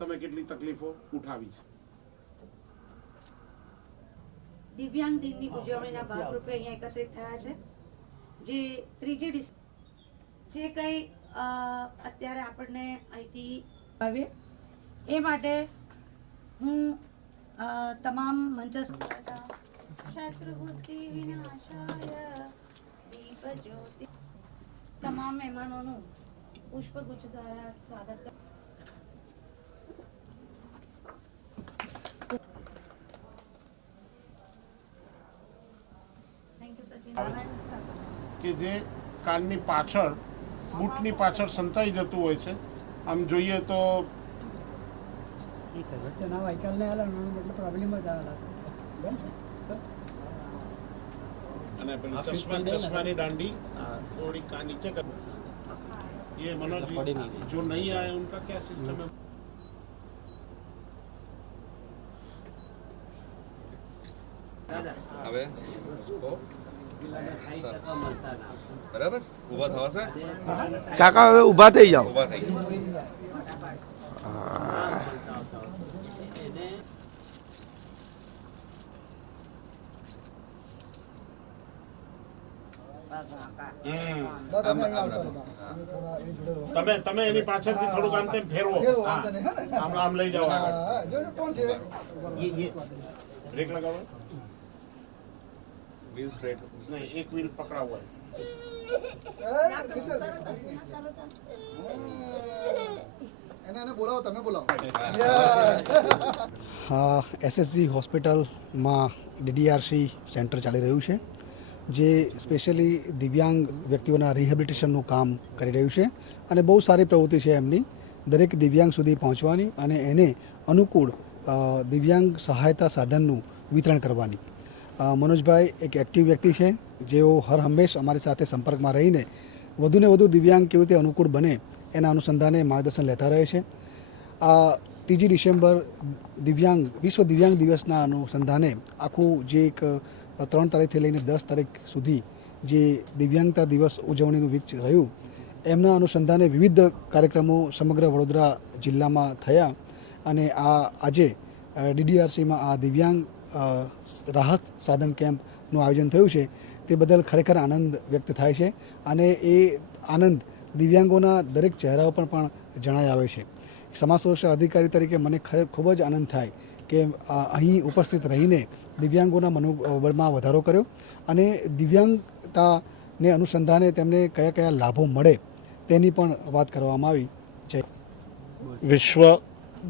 તમે કેટલી તકલીફો ઉઠાવી છે? દિવ્યાંગ દિનની ઉજવણીના ભાગરૂપે અહીંયા એકત્રિત થયા છે. જે 3જી ડિસેમ્બર જે કંઈ અત્યારે આપણને અહીંથી આવે એ માટે હું તમામ શત્રુબુદ્ધિ વિનાશાય દીપ જ્યોતિ તમામ મહેમાનોનું પુષ્પગુચ્છ દ્વારા સ્વાગત કરું. કે જે કાનની પાછળ બૂટની પાછળ સંતાઈ જતું હોય છે. આમ જોઈએ તો અને પેલી ચશ્માની दांडी थोड़ी कान नीचे कर. ये मनोज जो नहीं आए उनका क्या सिस्टम है? હવે બરાબર ઊભા થવાશે કાકા હવે ઊભા થઈ જાઓ. ઊભા થઈ તમે એની પાછળથી થોડુંક આમ તેમ ફેરવો. આમ લઈ જાઓ. બ્રેક લગાવો. વ્હીલ સ્ટ્રેટ નહીં, એક વ્હીલ પકડાવો. હા, એસએસજી હોસ્પિટલમાં ડીડીઆરસી સેન્ટર ચાલી રહ્યું છે, જે સ્પેશિયલી દિવ્યાંગ વ્યક્તિઓના રિહેબિલિટેશનનું કામ કરી રહ્યું છે અને બહુ સારી પ્રવૃત્તિ છે એમની, દરેક દિવ્યાંગ સુધી પહોંચવાની અને એને અનુકૂળ દિવ્યાંગ સહાયતા સાધનનું વિતરણ કરવાની. મનોજભાઈ એક એક્ટિવ વ્યક્તિ છે, જેઓ હર હંમેશ અમારી સાથે સંપર્કમાં રહીને વધુને વધુ દિવ્યાંગ કેવી રીતે અનુકૂળ બને એના અનુસંધાને માર્ગદર્શન લેતા રહે છે. આ 3જી ડિસેમ્બર વિશ્વ દિવ્યાંગ દિવસના અનુસંધાને આખું જે એક 3 તારીખથી લઈને 10 તારીખ સુધી જે દિવ્યાંગતા દિવસ ઉજવણીનું વીક રહ્યું, એમના અનુસંધાને વિવિધ કાર્યક્રમો સમગ્ર વડોદરા જિલ્લામાં થયા અને આજે ડીડીઆરસીમાં આ દિવ્યાંગ રાહત સાધન કેમ્પનું આયોજન થયું છે. તે બદલ ખરેખર આનંદ વ્યક્ત થાય છે અને એ આનંદ દિવ્યાંગોના દરેક ચહેરાઓ પર પણ જણાઈ આવે છે. સમાજ સુરક્ષા અધિકારી તરીકે મને ખૂબ જ આનંદ થાય કે અહીં ઉપસ્થિત રહીને દિવ્યાંગોના મનોબળમાં વધારો કર્યો અને દિવ્યાંગતાને અનુસંધાને તેમને કયા કયા લાભો મળે તેની પણ વાત કરવામાં આવી છે. વિશ્વ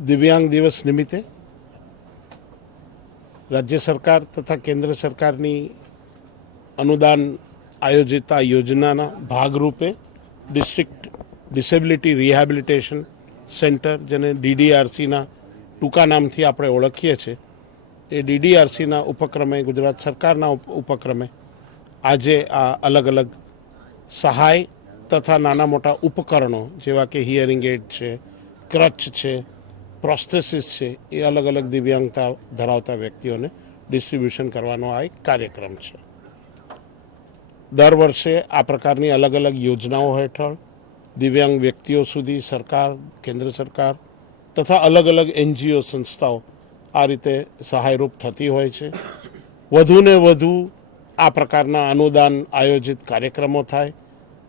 દિવ્યાંગ દિવસ નિમિત્તે રાજ્ય સરકાર તથા કેન્દ્ર સરકારની અનુદાન આયોજિત આ યોજનાના ભાગરૂપે ડિસ્ટ્રિક્ટ ડિસેબિલિટી રિહેબિલિટેશન સેન્ટર, જેને ડીડીઆરસીના ટૂંકા નામથી આપણે ઓળખીએ છીએ, એ ડીડીઆરસીના ઉપક્રમે, ગુજરાત સરકારના ઉપક્રમે આજે આ અલગ અલગ સહાય તથા નાના મોટા ઉપકરણો જેવા કે હિયરિંગ એડ છે, ક્રચ છે, પ્રોસ્થેસિસ છે, એ અલગ અલગ દિવ્યાંગતા ધરાવતા વ્યક્તિઓને ડિસ્ટ્રીબ્યુશન કરવાનો આ એક કાર્યક્રમ છે. દર વર્ષે આ પ્રકારની અલગ અલગ યોજનાઓ હેઠળ દિવ્યાંગ વ્યક્તિઓ સુધી સરકાર, કેન્દ્ર સરકાર તથા અલગ અલગ NGO સંસ્થાઓ આ રીતે સહાયરૂપ થતી હોય છે. વધુને વધુ આ પ્રકારના અનુદાન આયોજિત કાર્યક્રમો થાય,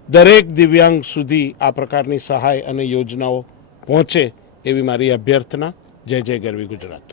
દરેક દિવ્યાંગ સુધી આ પ્રકારની સહાય અને યોજનાઓ પહોંચે એવી મારી અભ્યર્થના. જય જય ગરવી ગુજરાત.